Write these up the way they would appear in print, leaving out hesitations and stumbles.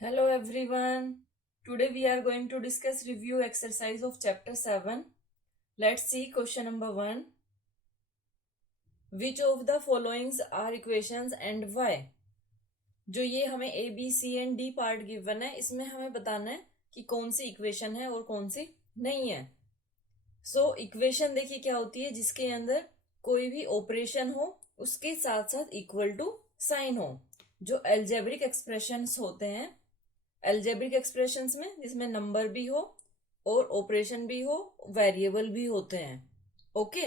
Hello everyone. Today we are going to discuss review exercise of chapter 7. Let's see question number 1. Which of the followings are equations and why? जो ये हमें A, B, C and D part given है, इसमें हमें बताना है कि कौन सी इक्वेशन है और कौन सी नहीं है. सो इक्वेशन देखिए क्या होती है, जिसके अंदर कोई भी ऑपरेशन हो उसके साथ साथ इक्वल टू साइन हो. जो एल्जेब्रिक एक्सप्रेशंस होते हैं, एल्जेब्रिक एक्सप्रेशंस में जिसमें नंबर भी हो और ऑपरेशन भी हो, वेरिएबल भी होते हैं. ओके.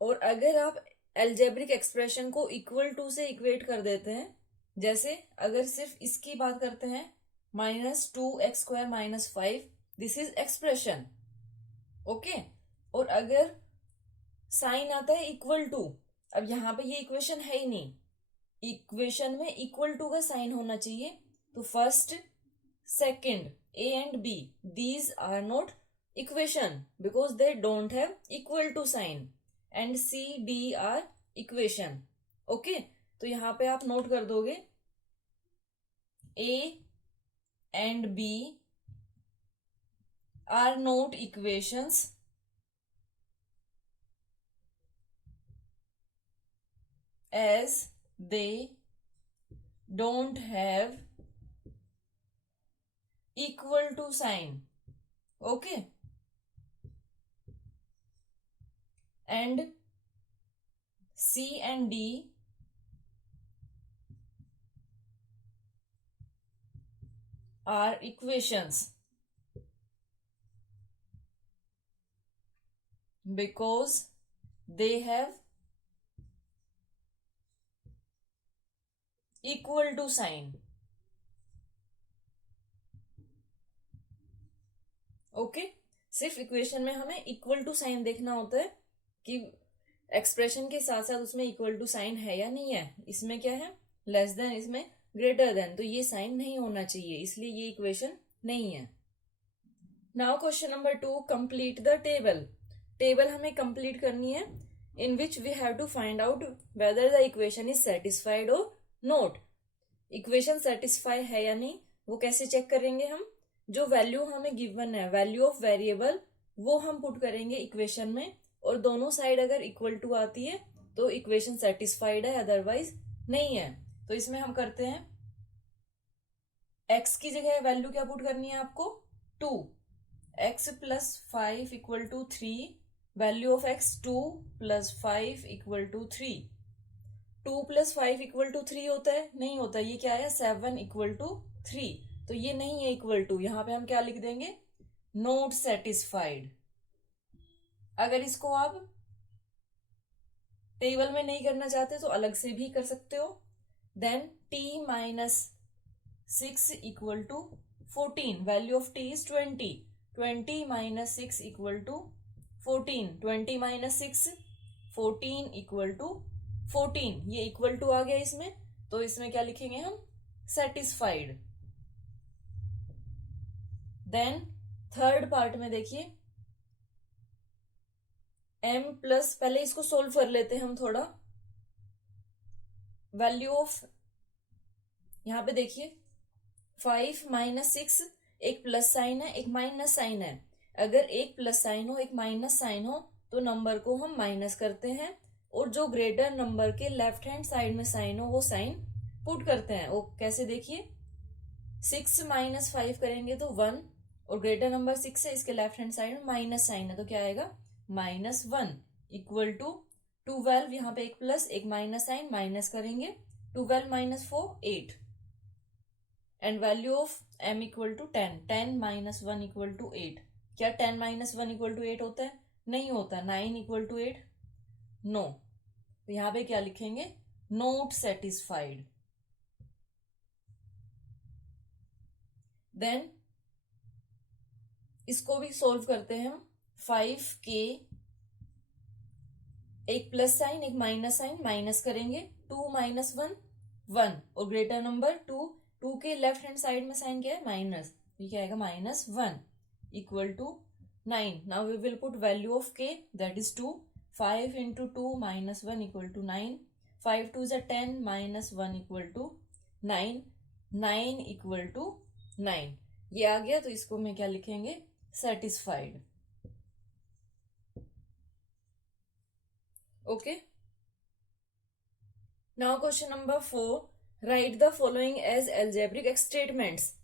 और अगर आप एल्जेब्रिक एक्सप्रेशन को इक्वल टू से इक्वेट कर देते हैं, जैसे अगर सिर्फ इसकी बात करते हैं, -2x² - 5, this is expression. Okay. और अगर साइन आता है इक्वल टू, अब यहां पे ये इक्वेशन है ही नहीं, इक्वेशन में इक्वल टू का साइन होना चाहिए. तो first, second, A and B, these are not equation because they don't have equal to sign, and C, D are equation. Okay, तो यहां पे आप नोट कर दोगे A and B are not equations as they don't have equal to sign. Okay, and C and D are equations because they have equal to sign. Okay. सिर्फ equation में हमें equal to sign देखना होता है कि expression के साथ साथ उसमें इक्वल टू साइन है या नहीं है. इसमें क्या है, लेस देन, इसमें ग्रेटर देन, तो ये साइन नहीं होना चाहिए, इसलिए ये इक्वेशन नहीं है. Now question number 2, complete the table. Table हमें कंप्लीट करनी है in which we have to find out whether the equation is satisfied और नॉट. इक्वेशन सेटिस्फाई है या नहीं वो कैसे चेक करेंगे हम. जो वैल्यू हमें गिवन है, वैल्यू ऑफ वेरिएबल, वो हम पुट करेंगे इक्वेशन में, और दोनों साइड अगर इक्वल टू आती है तो इक्वेशन सेटिस्फाइड है, अदरवाइज नहीं है. तो इसमें हम करते हैं, x की जगह वैल्यू क्या पुट करनी है आपको, 2. x + 5 = 3. Value of x 2 + 5 = 3. 2 + 5 = 3 होता है, नहीं होता. ये क्या है, 7 = 3. तो ये नहीं है इक्वल टू. यहां पे हम क्या लिख देंगे, नॉट सेटिस्फाइड. अगर इसको आप टेबल में नहीं करना चाहते तो अलग से भी कर सकते हो. Then t - 6 = 14. Value of t is 20. 20 - 6 = 14. 20 - 6 14 = 14. ये इक्वल टू आ गया इसमें, तो इसमें क्या लिखेंगे हम, सेटिस्फाइड. देन थर्ड पार्ट में देखिए, m प्लस, पहले इसको सोल्व कर लेते हैं हम थोड़ा. वैल्यू ऑफ, यहां पे देखिए 5 - 6, एक प्लस साइन है एक माइनस साइन है. अगर एक प्लस साइन हो एक माइनस साइन हो तो नंबर को हम माइनस करते हैं, और जो ग्रेटर नंबर के लेफ्ट हैंड साइड में साइन हो वो साइन पुट करते हैं. वो कैसे, देखिए 6 - 5 करेंगे तो 1, और ग्रेटर नंबर 6 है, इसके लेफ्ट हैंड साइड में माइनस साइन है, तो क्या आएगा, -1 = 12. यहाँ पे एक प्लस एक माइनस साइन, माइनस करेंगे, 12 - 4 8. And value of m = 10. 10 - 1 = 8. क्या 10 - 1 = 8 होता है, नहीं होता. 9 = 8, नो. तो यहाँ पे क्या लिखेंगे, नॉट सेटिस्फाइड. देन इसको भी सोल्व करते हैं हम. 5k, एक प्लस साइन एक माइनस साइन, माइनस करेंगे, 2 - 1 1, और ग्रेटर नंबर 2, 2 के लेफ्ट हैंड साइड में साइन क्या है, माइनस, ये क्या आएगा, -1 = 9. Now we will put value of k, that is 2. 5 × 2 - 1 = 9. 5 × 2 = 10, -1 = 9. 9 equal to 9, ये आ गया। तो इसको मैं क्या लिखेंगे, satisfied. Okay, now question number 4, write the following as algebraic statements.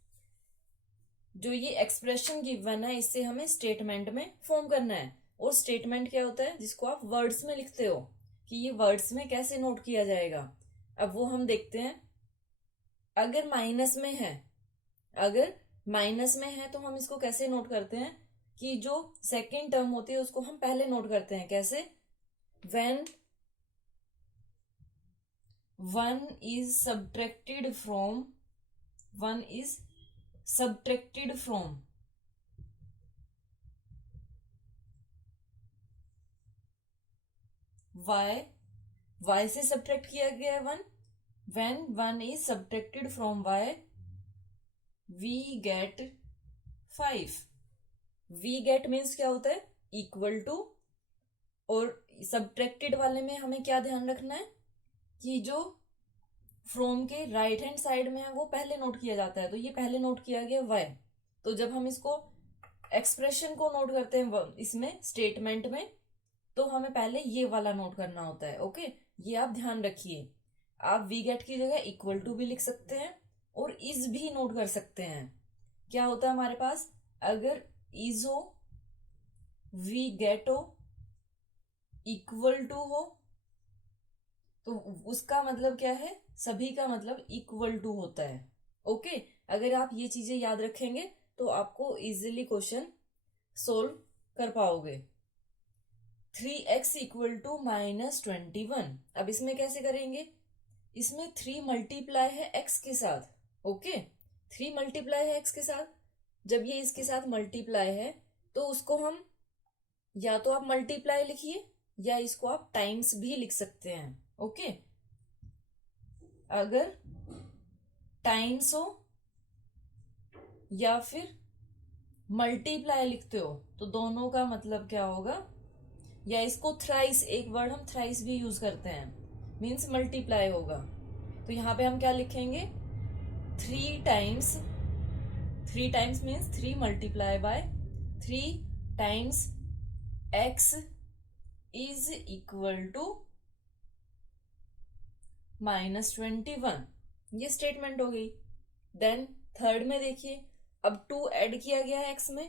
जो ये एक्सप्रेशन गिवन है इससे हमें स्टेटमेंट में फॉर्म करना है। और स्टेटमेंट क्या होता है, जिसको आप वर्ड्स में लिखते हो, कि ये वर्ड्स में कैसे नोट किया जाएगा। अब वो हम देखते हैं। अगर माइनस में है, अगर माइनस में है तो हम इसको कैसे नोट करते हैं, कि जो सेकेंड टर्म होती है उसको हम पहले नोट करते हैं। कैसे, when 1 is subtracted from, 1 is subtracted from y, y से सब्ट्रैक्ट किया गया है 1, when 1 is subtracted from y we get 5। we get means क्या होता है, इक्वल टू। और सब्ट्रैक्टेड वाले में हमें क्या ध्यान रखना है, कि जो फ्रॉम के राइट हैंड साइड में है वो पहले नोट किया जाता है। तो ये पहले नोट किया गया y। तो जब हम इसको एक्सप्रेशन को नोट करते हैं इसमें स्टेटमेंट में, तो हमें पहले ये वाला नोट करना होता है। ओके, ये आप ध्यान रखिए। आप वी गेट की जगह इक्वल टू भी लिख सकते हैं और इज भी नोट कर सकते हैं। क्या होता है हमारे पास, अगर इज हो, वी गेट हो, इक्वल टू हो, तो उसका मतलब क्या है, सभी का मतलब इक्वल टू होता है। ओके, अगर आप ये चीजें याद रखेंगे तो आपको इजीली क्वेश्चन सोल्व कर पाओगे। 3x equal to -21। अब इसमें कैसे करेंगे, इसमें 3 मल्टीप्लाई है x के साथ। ओके, 3 मल्टीप्लाई है x के साथ। जब ये इसके साथ मल्टीप्लाई है तो उसको हम, या तो आप मल्टीप्लाई लिखिए या इसको आप टाइम्स भी लिख सकते हैं। ओके, अगर टाइम्स हो या फिर मल्टीप्लाई लिखते हो तो दोनों का मतलब क्या होगा, या इसको थ्राइस, एक वर्ड हम थ्राइस भी यूज करते हैं, मीन्स मल्टीप्लाई होगा। तो यहां पे हम क्या लिखेंगे, 3 times, 3 times means 3 multiply by 3 times x is equal to -21। ये स्टेटमेंट हो गई। देन थर्ड में देखिए, अब 2 ऐड किया गया है x में,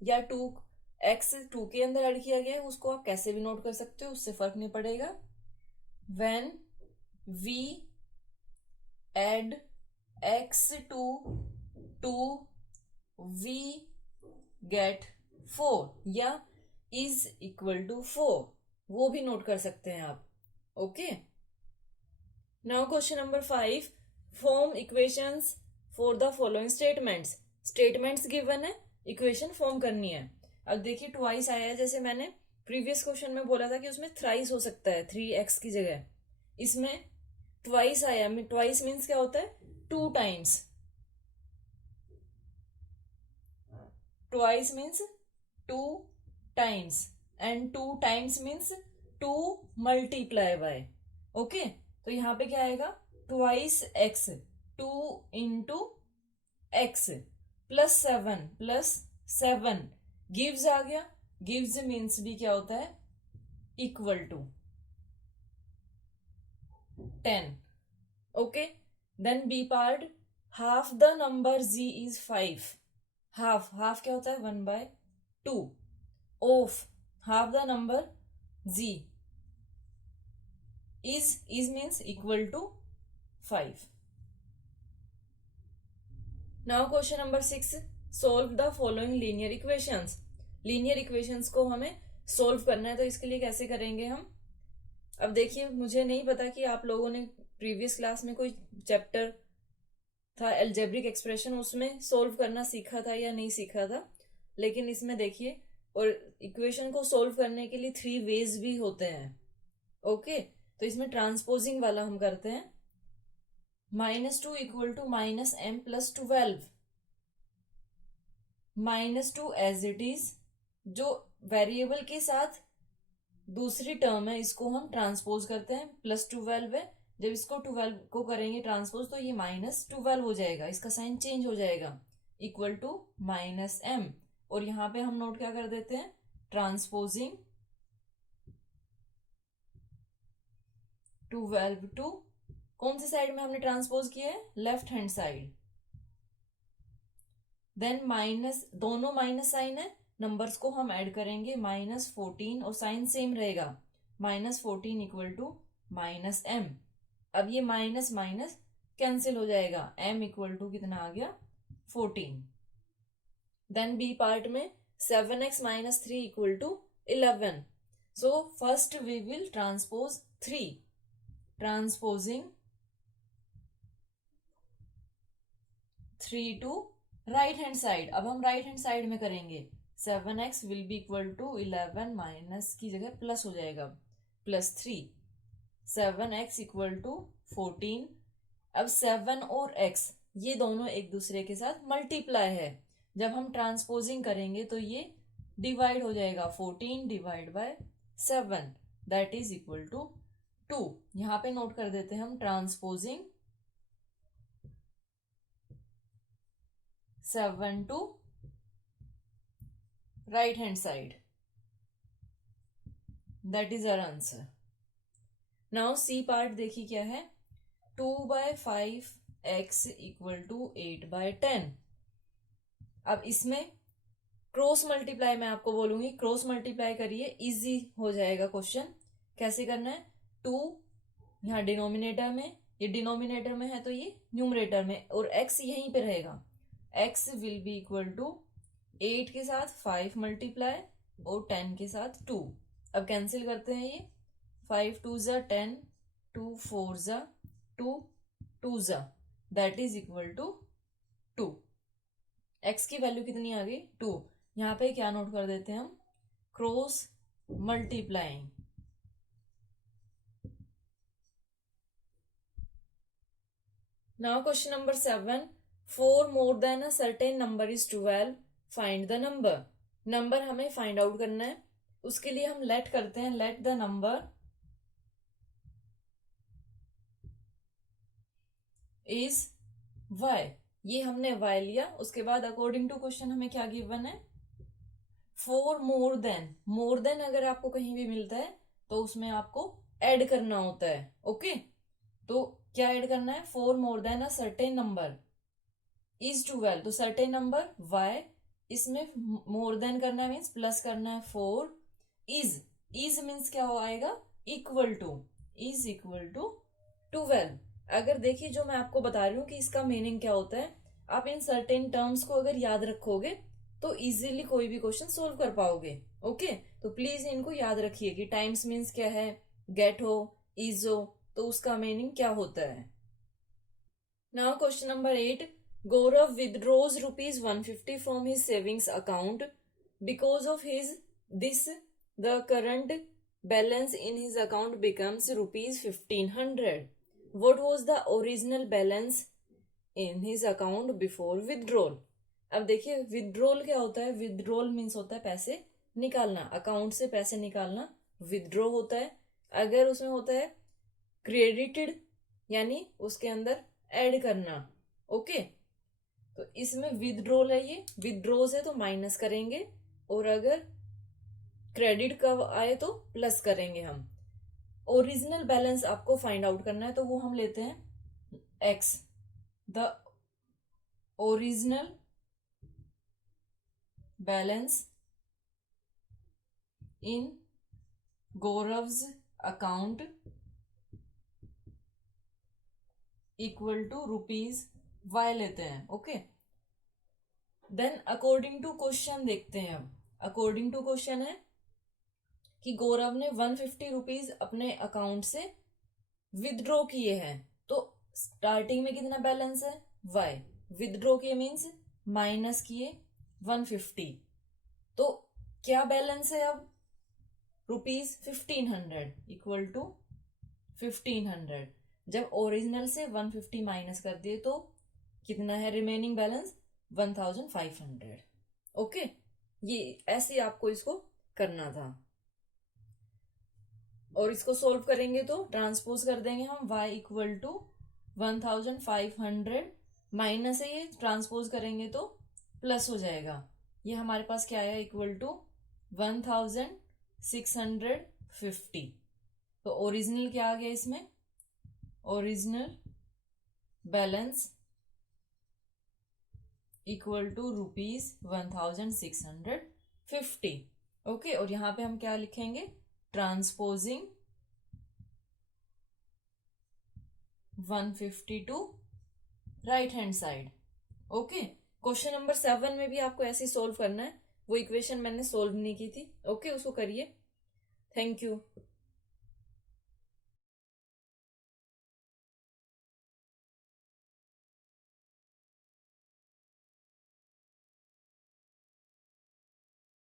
या 2 के अंदर ऐड किया गया है, उसको आप कैसे भी नोट कर सकते हो, उससे फर्क नहीं पड़ेगा। When we add x to 2 we get 4, या इज इक्वल टू 4, वो भी नोट कर सकते हैं आप। Okay, now question number 5, form equations for the following statements. Statements given है, इक्वेशन फॉर्म करनी है। अब देखिए ट्वाइस आया है, जैसे मैंने प्रीवियस क्वेश्चन में बोला था कि उसमें थ्राइस हो सकता है 3x की जगह, इसमें ट्वाइस आया। ट्वाइस मीन्स क्या होता है, 2 times. Twice means 2 times, and 2 times means 2 multiply by. Okay, तो यहां पे क्या आएगा, twice x, 2 into x +7 gives आ गया। गिव्स मीन्स भी क्या होता है, equal to 10। Okay, then B part, half the number z is 5। Half, half क्या होता है, 1/2 of half the number z is means equal to 5। Now question number 6, solve the following linear equations. Linear equations को हमें solve करना है, तो इसके लिए कैसे करेंगे हम। अब देखिए, मुझे नहीं पता कि आप लोगों ने प्रीवियस क्लास में कोई चैप्टर था एल्जेब्रिक एक्सप्रेशन, उसमें सोल्व करना सीखा था या नहीं सीखा था, लेकिन इसमें देखिए, और इक्वेशन को सोल्व करने के लिए 3 वेज भी होते हैं। ओके, तो इसमें ट्रांसपोजिंग वाला हम करते हैं। -2 equal to -m+12, -2 as it is, जो वेरिएबल के साथ दूसरी टर्म है इसको हम ट्रांसपोज करते हैं, +12 है, जब इसको 12 को करेंगे ट्रांसपोज तो ये -12 हो जाएगा, इसका साइन चेंज हो जाएगा, इक्वल टू -m। और यहाँ पे हम नोट क्या कर देते हैं, ट्रांसपोजिंग 12 टू कौन सी साइड में हमने ट्रांसपोज किया है, left hand side. Then minus, दोनों माइनस साइन है, नंबर्स को हम ऐड करेंगे, -14 और साइन सेम रहेगा, -14 इक्वल टू -m। अब ये माइनस माइनस कैंसिल हो जाएगा, m इक्वल टू कितना आ गया, 14। देन बी पार्ट में 7x - 3 equal to 11। So first we will transpose 3, transposing 3 to right hand side. अब हम राइट हैंड साइड में करेंगे, 7x will be equal to 11 minus की जगह प्लस हो जाएगा, +3, 7x इक्वल टू 14। अब 7 और x ये दोनों एक दूसरे के साथ मल्टीप्लाई है, जब हम ट्रांसपोजिंग करेंगे तो ये डिवाइड हो जाएगा, 14 divide by 7 that is equal to 2। यहाँ पे नोट कर देते हैं हम, transposing 7 to right hand side, that is our answer. Now C part देखिए क्या है, 2/5x इक्वल टू 8/10। अब इसमें क्रॉस मल्टीप्लाई मैं आपको बोलूंगी, क्रॉस मल्टीप्लाई करिए, इजी हो जाएगा क्वेश्चन। कैसे करना है, 2 यहाँ डिनोमिनेटर में, ये डिनोमिनेटर में है तो ये न्यूमरेटर में, और x यहीं पे रहेगा, x will be equal to 8 के साथ 5 मल्टीप्लाई और 10 के साथ 2। अब कैंसिल करते हैं ये, 5 2 ज़ा 10, 2 4 ज़ा 2, 2 ज़ा that is equal to 2। x की वैल्यू कितनी आ गई, 2। यहाँ पे क्या नोट कर देते हैं हम, cross multiplying. Now question number 7, 4 more than a certain number is 12, find the number. Number हमें फाइंड आउट करना है, उसके लिए हम लेट करते हैं, let the number is y। ये हमने y लिया, उसके बाद अकॉर्डिंग टू क्वेश्चन हमें क्या गिवन है, 4 मोर देन अगर आपको कहीं भी मिलता है तो उसमें आपको ऐड करना होता है, ओके। तो क्या ऐड करना है, 4 more than a certain number is 12, तो सर्टेन नंबर y, इसमें मोर देन करना है मीन्स प्लस करना है 4, इज मीन्स क्या हो आएगा, equal to, is equal to 12। अगर देखिए जो मैं आपको बता रही हूँ कि इसका मीनिंग क्या होता है, आप इन सर्टेन टर्म्स को अगर याद रखोगे तो इजीली कोई भी क्वेश्चन सोल्व कर पाओगे, ओके। तो प्लीज इनको याद रखिए कि टाइम्स मीन्स क्या है, गेट हो, इज हो, तो उसका मीनिंग क्या होता है। Now question number 8, Gaurav withdraws ₹150 from his savings account. Because of this, the current balance in his account becomes ₹1,500. What was the original balance in his account before withdrawal? अब देखिए withdrawal क्या होता है, withdrawal means होता है पैसे निकालना, account से पैसे निकालना विदड्रॉ होता है। अगर उसमें होता है क्रेडिटेड यानी उसके अंदर ऐड करना, ओके। तो इसमें विदड्रॉल है, ये विदड्रॉज है तो माइनस करेंगे, और अगर क्रेडिट का आए तो प्लस करेंगे हम। ओरिजिनल बैलेंस आपको फाइंड आउट करना है तो वो हम लेते हैं x, the original balance in Gaurav's account equal to ₹y लेते हैं, okay. Then according to question देखते हैं, अब अकॉर्डिंग टू क्वेश्चन है कि गौरव ने 150 रुपीज अपने अकाउंट से विदड्रॉ किए हैं, तो स्टार्टिंग में कितना बैलेंस है, y, विदड्रॉ किए मीन्स माइनस किए 150, तो क्या बैलेंस है अब, ₹1500 इक्वल टू 1500। जब ओरिजिनल से 150 माइनस कर दिए तो कितना है रिमेनिंग बैलेंस, 1500, ओके। ये ऐसे आपको इसको करना था, और इसको सोल्व करेंगे तो ट्रांसपोज कर देंगे हम y इक्वल टू 1500 माइनस है, ये ट्रांसपोज करेंगे तो प्लस हो जाएगा। ये हमारे पास क्या आया, इक्वल टू 1650। तो ओरिजिनल क्या आ गया इसमें, original balance equal to ₹1650। Okay, और यहां पे हम क्या लिखेंगे, transposing 150 to right hand side. Okay, question number 7 में भी आपको ऐसे सोल्व करना है, वो इक्वेशन मैंने सोल्व नहीं की थी। ओके, उसको करिए। Thank you.